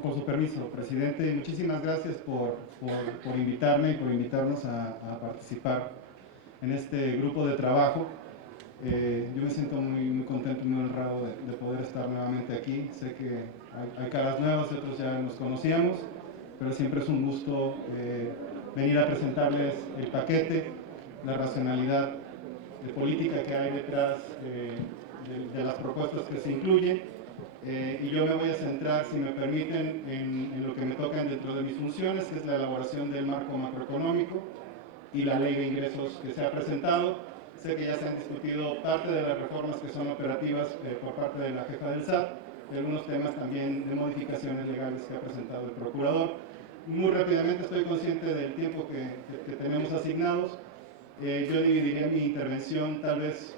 Con su permiso, presidente, muchísimas gracias por invitarme y por invitarnos a participar en este grupo de trabajo. Yo me siento muy contento y muy honrado de poder estar nuevamente aquí. Sé que hay caras nuevas y otros ya nos conocíamos, pero siempre es un gusto venir a presentarles el paquete, la racionalidad de política que hay detrás de las propuestas que se incluyen. Y yo me voy a centrar, si me permiten, en lo que me toca dentro de mis funciones, que es la elaboración del marco macroeconómico y la ley de ingresos que se ha presentado. Sé que ya se han discutido parte de las reformas que son operativas por parte de la jefa del SAT, y algunos temas también de modificaciones legales que ha presentado el procurador. Muy rápidamente, estoy consciente del tiempo que tenemos asignados. Yo dividiría mi intervención, tal vez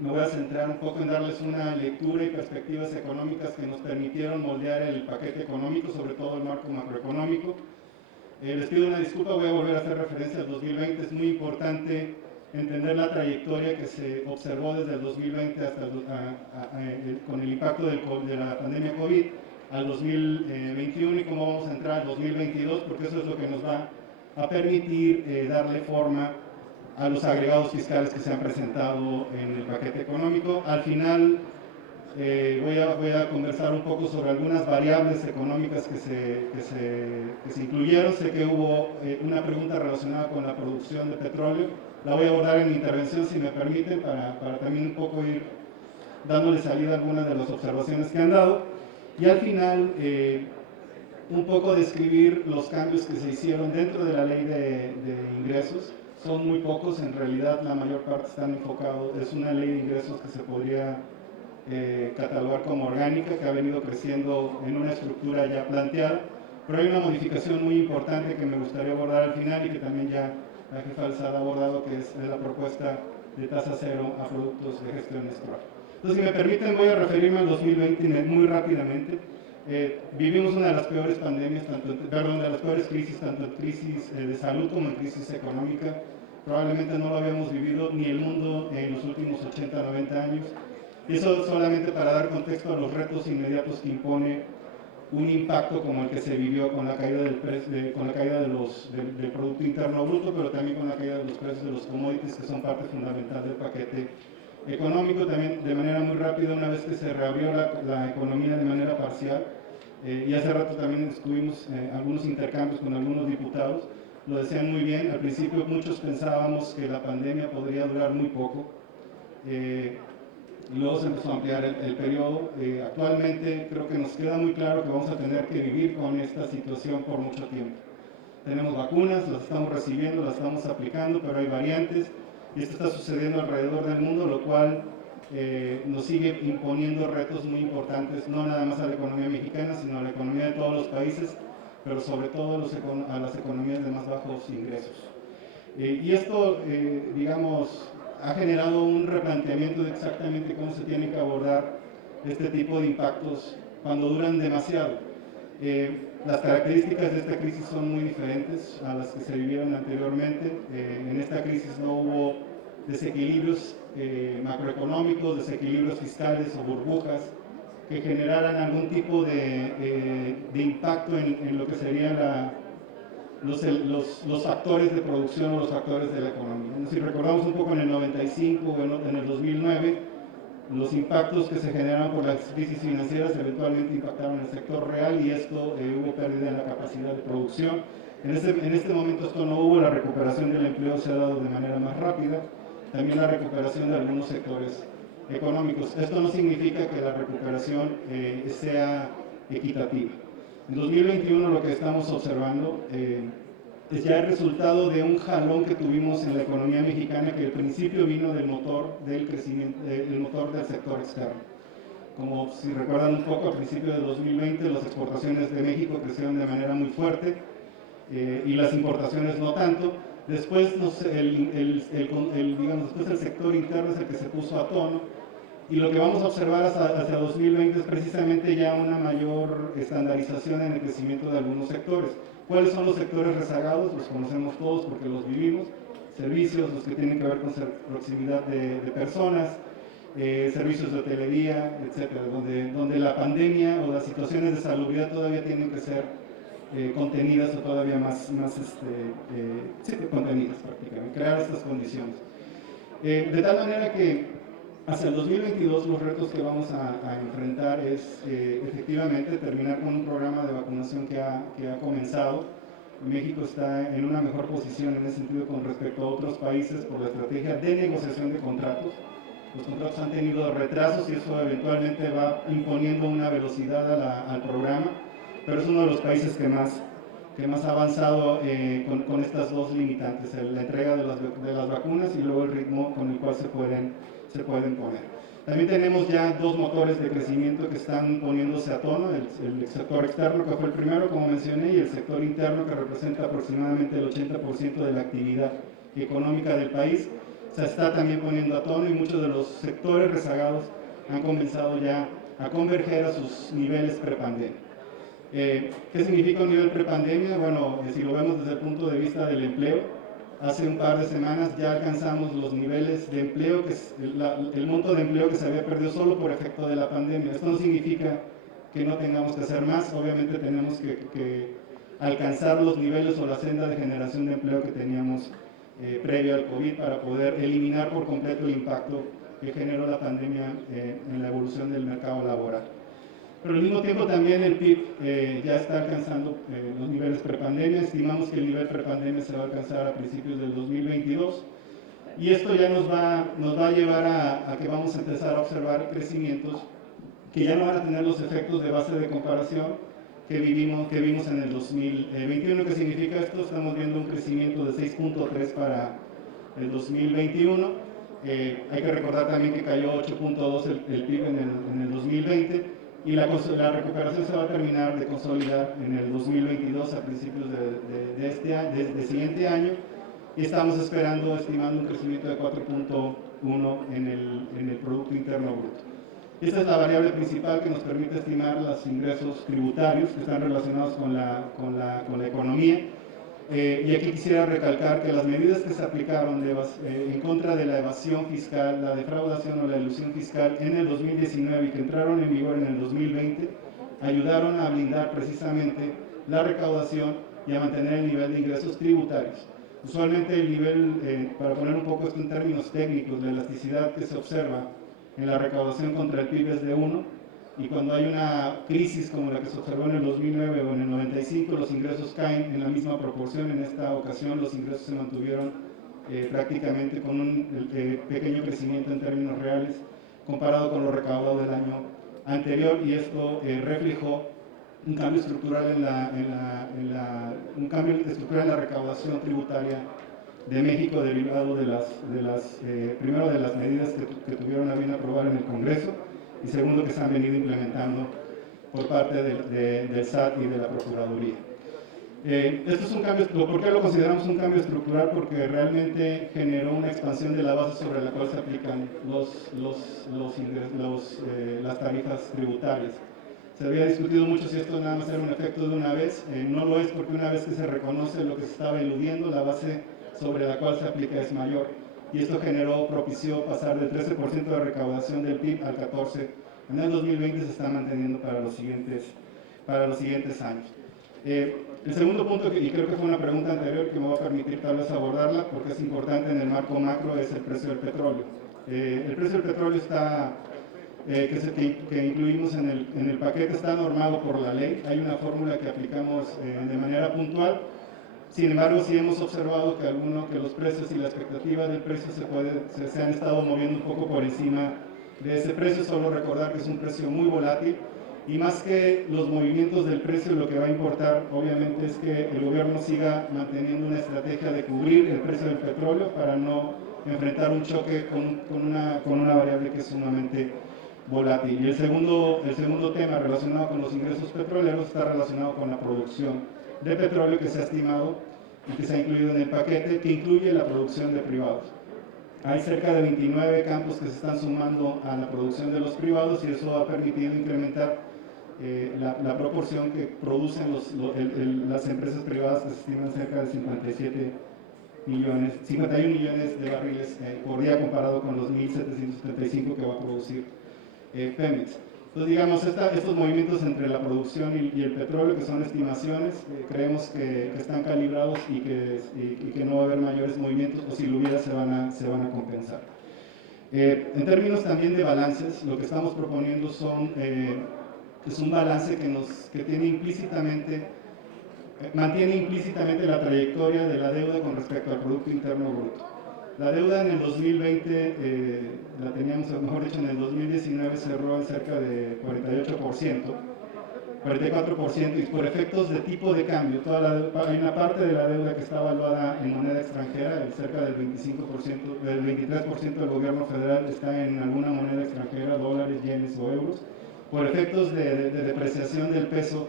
me voy a centrar un poco en darles una lectura y perspectivas económicas que nos permitieron moldear el paquete económico, sobre todo el marco macroeconómico. Les pido una disculpa, voy a volver a hacer referencia al 2020. Es muy importante entender la trayectoria que se observó desde el 2020 hasta con el impacto de la pandemia COVID al 2021 y cómo vamos a entrar al 2022, porque eso es lo que nos va a permitir darle forma a los agregados fiscales que se han presentado en el paquete económico. Al final voy a conversar un poco sobre algunas variables económicas que se incluyeron. Sé que hubo una pregunta relacionada con la producción de petróleo. La voy a abordar en mi intervención, si me permiten, para también un poco ir dándole salida a algunas de las observaciones que han dado. Y al final, un poco describir los cambios que se hicieron dentro de la ley de ingresos. Son muy pocos, en realidad la mayor parte están enfocados, es una ley de ingresos que se podría catalogar como orgánica, que ha venido creciendo en una estructura ya planteada, pero hay una modificación muy importante que me gustaría abordar al final y que también ya la jefa del SAT ha abordado, que es la propuesta de tasa cero a productos de gestión escolar. Entonces, si me permiten, voy a referirme al 2020 muy rápidamente. Vivimos una de las peores pandemias, de las peores crisis, tanto en crisis de salud como en crisis económica. Probablemente no lo habíamos vivido ni el mundo en los últimos 80, 90 años. Y eso solamente para dar contexto a los retos inmediatos que impone un impacto como el que se vivió con la caída del Producto Interno Bruto, pero también con la caída de los precios de los commodities, que son parte fundamental del paquete económico. También, de manera muy rápida, una vez que se reabrió la economía de manera parcial, y hace rato también tuvimos algunos intercambios con algunos diputados, lo decían muy bien. Al principio muchos pensábamos que la pandemia podría durar muy poco. Y luego se empezó a ampliar el periodo. Actualmente creo que nos queda muy claro que vamos a tener que vivir con esta situación por mucho tiempo. Tenemos vacunas, las estamos recibiendo, las estamos aplicando, pero hay variantes y esto está sucediendo alrededor del mundo, lo cual nos sigue imponiendo retos muy importantes, no nada más a la economía mexicana, sino a la economía de todos los países, pero sobre todo a las economías de más bajos ingresos. Y esto, digamos, ha generado un replanteamiento de exactamente cómo se tiene que abordar este tipo de impactos cuando duran demasiado. Las características de esta crisis son muy diferentes a las que se vivieron anteriormente. En esta crisis no hubo desequilibrios macroeconómicos, desequilibrios fiscales o burbujas que generaran algún tipo de impacto en lo que sería los factores de producción o los factores de la economía. Si recordamos un poco en el 95 o en el 2009, los impactos que se generaron por las crisis financieras eventualmente impactaron el sector real y esto hubo pérdida en la capacidad de producción. En este momento esto no hubo, la recuperación del empleo se ha dado de manera más rápida, también la recuperación de algunos sectores económicos. Esto no significa que la recuperación sea equitativa. En 2021 lo que estamos observando es ya el resultado de un jalón que tuvimos en la economía mexicana, que al principio vino del motor del crecimiento, del motor del sector externo. Como si recuerdan un poco, al principio de 2020 las exportaciones de México crecieron de manera muy fuerte y las importaciones no tanto. Después, después el sector interno es el que se puso a tono. Y lo que vamos a observar hacia 2020 es precisamente ya una mayor estandarización en el crecimiento de algunos sectores. ¿Cuáles son los sectores rezagados? Los conocemos todos porque los vivimos. Servicios, los que tienen que ver con proximidad de personas, servicios de hotelería, etcétera, donde la pandemia o las situaciones de salubridad todavía tienen que ser contenidas o todavía más sí, contenidas prácticamente, crear estas condiciones. De tal manera que hacia el 2022 los retos que vamos a enfrentar es efectivamente terminar con un programa de vacunación que ha comenzado. México está en una mejor posición en ese sentido con respecto a otros países por la estrategia de negociación de contratos. Los contratos han tenido retrasos y eso eventualmente va imponiendo una velocidad al programa, pero es uno de los países que más ha avanzado con estas dos limitantes, la entrega de las vacunas y luego el ritmo con el cual se pueden poner. También tenemos ya dos motores de crecimiento que están poniéndose a tono, el sector externo que fue el primero, como mencioné, y el sector interno que representa aproximadamente el 80% de la actividad económica del país. Se está también poniendo a tono y muchos de los sectores rezagados han comenzado ya a converger a sus niveles prepandemia. ¿Qué significa un nivel prepandemia? Bueno, si lo vemos desde el punto de vista del empleo, hace un par de semanas ya alcanzamos los niveles de empleo, el monto de empleo que se había perdido solo por efecto de la pandemia. Esto no significa que no tengamos que hacer más, obviamente tenemos que alcanzar los niveles o la senda de generación de empleo que teníamos previo al COVID para poder eliminar por completo el impacto que generó la pandemia en la evolución del mercado laboral. Pero al mismo tiempo también el PIB ya está alcanzando los niveles prepandemia. Estimamos que el nivel prepandemia se va a alcanzar a principios del 2022 y esto ya nos va a llevar a que vamos a empezar a observar crecimientos que ya no van a tener los efectos de base de comparación que vimos en el 2021. ¿Qué significa esto? Estamos viendo un crecimiento de 6.3 para el 2021. Hay que recordar también que cayó 8.2 el PIB en el 2020. Y la recuperación se va a terminar de consolidar en el 2022 a principios de siguiente año y estamos estimando un crecimiento de 4.1 en el Producto Interno Bruto. Esta es la variable principal que nos permite estimar los ingresos tributarios que están relacionados con la economía. Y aquí quisiera recalcar que las medidas que se aplicaron en contra de la evasión fiscal, la defraudación o la elusión fiscal en el 2019 y que entraron en vigor en el 2020, ayudaron a blindar precisamente la recaudación y a mantener el nivel de ingresos tributarios. Usualmente el nivel, para poner un poco esto en términos técnicos, la elasticidad que se observa en la recaudación contra el PIB es de 1, y cuando hay una crisis como la que se observó en el 2009 o en el 95, los ingresos caen en la misma proporción. En esta ocasión los ingresos se mantuvieron prácticamente con un pequeño crecimiento en términos reales comparado con lo recaudado del año anterior, y esto reflejó un cambio estructural en la recaudación tributaria de México derivado primero de las medidas que tuvieron a bien aprobar en el Congreso y segundo que se han venido implementando por parte del SAT y de la Procuraduría. Esto es un cambio, ¿por qué lo consideramos un cambio estructural? Porque realmente generó una expansión de la base sobre la cual se aplican las tarifas tributarias. Se había discutido mucho si esto nada más era un efecto de una vez, no lo es porque una vez que se reconoce lo que se estaba eludiendo, la base sobre la cual se aplica es mayor. Y esto propició pasar del 13% de recaudación del PIB al 14%. En el 2020 se está manteniendo para los siguientes años. El segundo punto, y creo que fue una pregunta anterior que me va a permitir tal vez abordarla porque es importante en el marco macro, es el precio del petróleo. El precio del petróleo que incluimos en el paquete está normado por la ley. Hay una fórmula que aplicamos de manera puntual. Sin embargo, sí hemos observado que los precios y la expectativa del precio se han estado moviendo un poco por encima de ese precio. Solo recordar que es un precio muy volátil y más que los movimientos del precio, lo que va a importar obviamente es que el gobierno siga manteniendo una estrategia de cubrir el precio del petróleo para no enfrentar un choque con una variable que es sumamente volátil. Y el segundo tema relacionado con los ingresos petroleros está relacionado con la producción de petróleo que se ha estimado y que se ha incluido en el paquete, que incluye la producción de privados. Hay cerca de 29 campos que se están sumando a la producción de los privados y eso ha permitido incrementar la proporción que producen las empresas privadas, que se estiman cerca de 57 51 millones de barriles por día, comparado con los 1.775 que va a producir Pemex. Entonces, digamos, estos movimientos entre la producción y el petróleo, que son estimaciones, creemos que están calibrados y que no va a haber mayores movimientos, o si lo hubiera se van a compensar. En términos también de balances, lo que estamos proponiendo es un balance que tiene mantiene implícitamente la trayectoria de la deuda con respecto al Producto Interno Bruto. La deuda en el 2020, la teníamos, mejor dicho, en el 2019 cerró en cerca de 48%, 44%, y por efectos de tipo de cambio, hay una parte de la deuda que está evaluada en moneda extranjera, cerca del 25%, del 23% del gobierno federal está en alguna moneda extranjera, dólares, yenes o euros. Por efectos de depreciación del peso,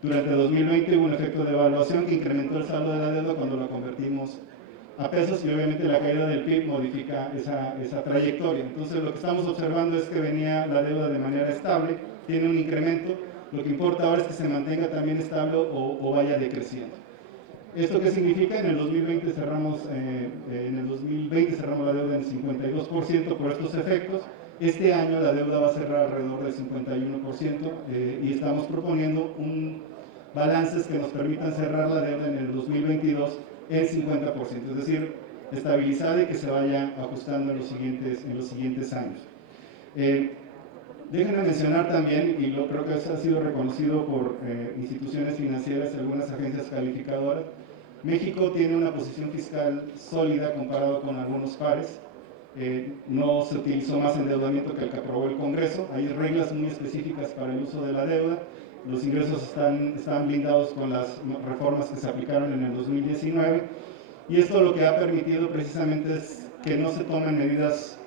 durante 2020 hubo un efecto de evaluación que incrementó el saldo de la deuda cuando la convertimos a pesos, y obviamente la caída del PIB modifica esa trayectoria. Entonces, lo que estamos observando es que venía la deuda de manera estable, tiene un incremento. Lo que importa ahora es que se mantenga también estable o vaya decreciendo. ¿Esto qué significa? En el 2020 cerramos la deuda en 52% por estos efectos. Este año la deuda va a cerrar alrededor del 51%, y estamos proponiendo balances que nos permitan cerrar la deuda en el 2022 en 50%, es decir, estabilizada y que se vaya ajustando en los siguientes años. Déjenme mencionar también, y creo que eso ha sido reconocido por instituciones financieras y algunas agencias calificadoras, México tiene una posición fiscal sólida comparado con algunos pares. No se utilizó más endeudamiento que el que aprobó el Congreso. Hay reglas muy específicas para el uso de la deuda. Los ingresos están blindados con las reformas que se aplicaron en el 2019, y esto lo que ha permitido precisamente es que no se tomen medidas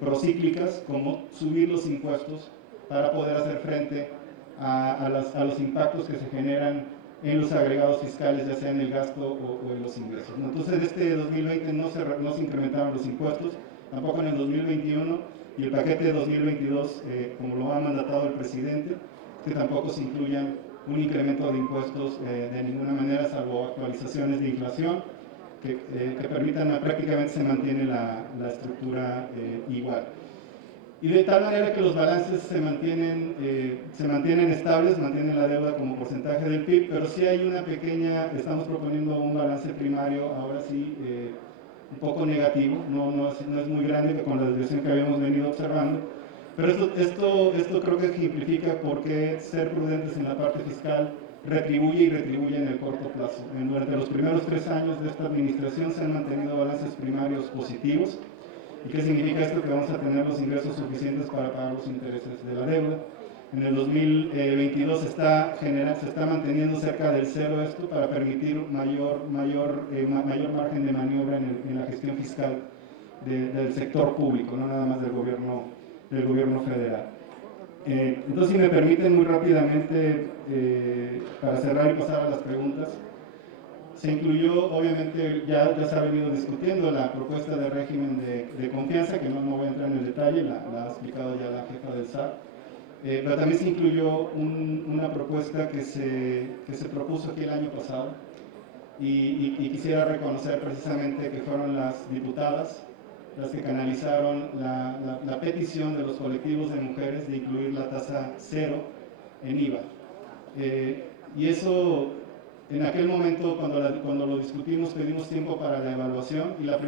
procíclicas, como subir los impuestos para poder hacer frente a los impactos que se generan en los agregados fiscales, ya sea en el gasto o en los ingresos. Entonces, este 2020 no se incrementaron los impuestos, tampoco en el 2021, y el paquete de 2022, como lo ha mandatado el presidente, que tampoco se incluyan un incremento de impuestos de ninguna manera, salvo actualizaciones de inflación que permitan, prácticamente se mantiene la estructura igual. Y de tal manera que los balances se mantienen estables, mantienen la deuda como porcentaje del PIB, pero sí hay estamos proponiendo un balance primario, ahora sí, un poco negativo, no es muy grande con la desviación que habíamos venido observando, pero esto creo que ejemplifica por qué ser prudentes en la parte fiscal retribuye en el corto plazo. Durante los primeros 3 años de esta administración se han mantenido balances primarios positivos. ¿Y qué significa esto? Que vamos a tener los ingresos suficientes para pagar los intereses de la deuda. En el 2022 se está manteniendo cerca del cero esto, para permitir mayor margen de maniobra en la gestión fiscal del sector público, no nada más del gobierno federal. Entonces, si me permiten, muy rápidamente, para cerrar y pasar a las preguntas, se incluyó, obviamente, ya se ha venido discutiendo la propuesta de régimen de confianza, que no voy a entrar en el detalle, la ha explicado ya la jefa del SAT, pero también se incluyó una propuesta que se propuso aquí el año pasado, y quisiera reconocer precisamente que fueron las diputadas las que canalizaron la petición de los colectivos de mujeres de incluir la tasa cero en IVA. Y eso, en aquel momento, cuando lo discutimos, pedimos tiempo para la evaluación, y la